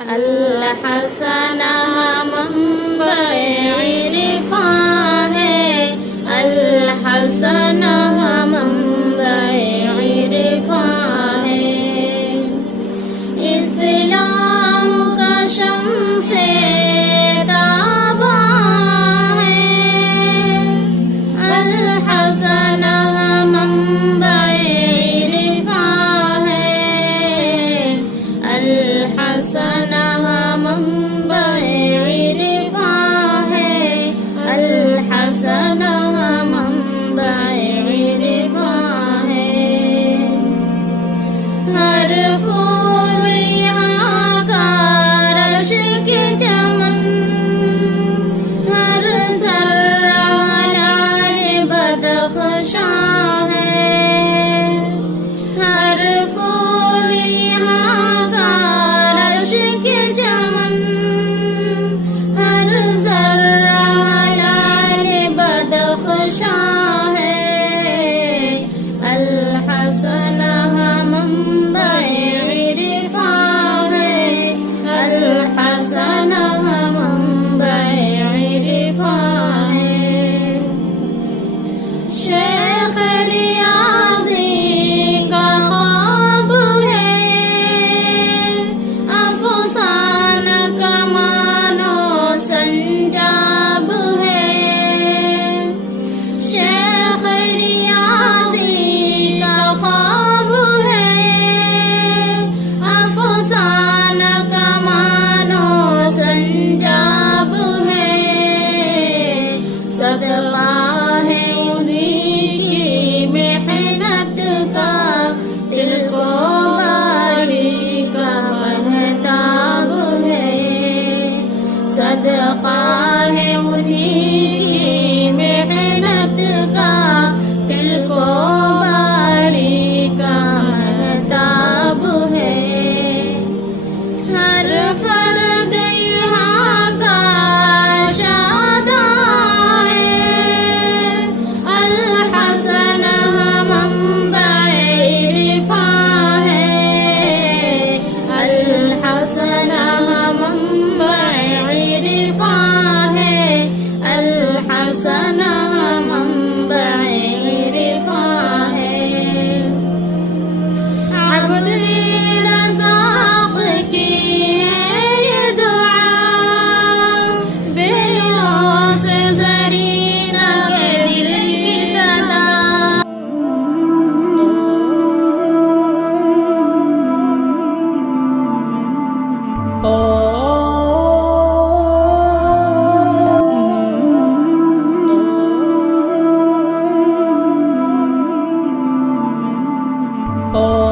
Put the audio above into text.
الحسنہ منبع عرفان ہے، الحسنہ منبع عرفان ہے، اسلام کا شمس تاباں ہے، الحسنہ منبع عرفان ہے، الحسنہ منبع عرفان ہے، الحسنہ منبع عرفان ہے، ہر پھول یہاں کا رشک چمن، ہر ذرہ لعل بدخشاں ہے، ہر پھول یہاں کا رشک چمن، ہر ذرہ لعل بدخشاں ہے، الحسنہ منبع عرفان ہے، الحسنہ منبع عرفان ہے، شیخ ریاضی کا خواب ہے، افسانہ کمان و سنجاب ہے، شیخ ریاضی کا خواب ہے، افسانہ کمان و سنجاب ہے، صدقہ ہے انہیں کی محنت کا، دل کو باری کا مہتاب ہے، صدقہ ہے انہیں کی محنت کا، دل کو باری کا مہتاب ہے، ہر فرد یہاں کا شاداں ہے، الحسنہ منبع عرفان ہے، الحسنہ منبع عرفان ہے، الحسنہ منبع عرفان ہے، عبد رزاق کی ہے یہ دعا، بےوں سے زرینہ کے دل کی صدا، Oh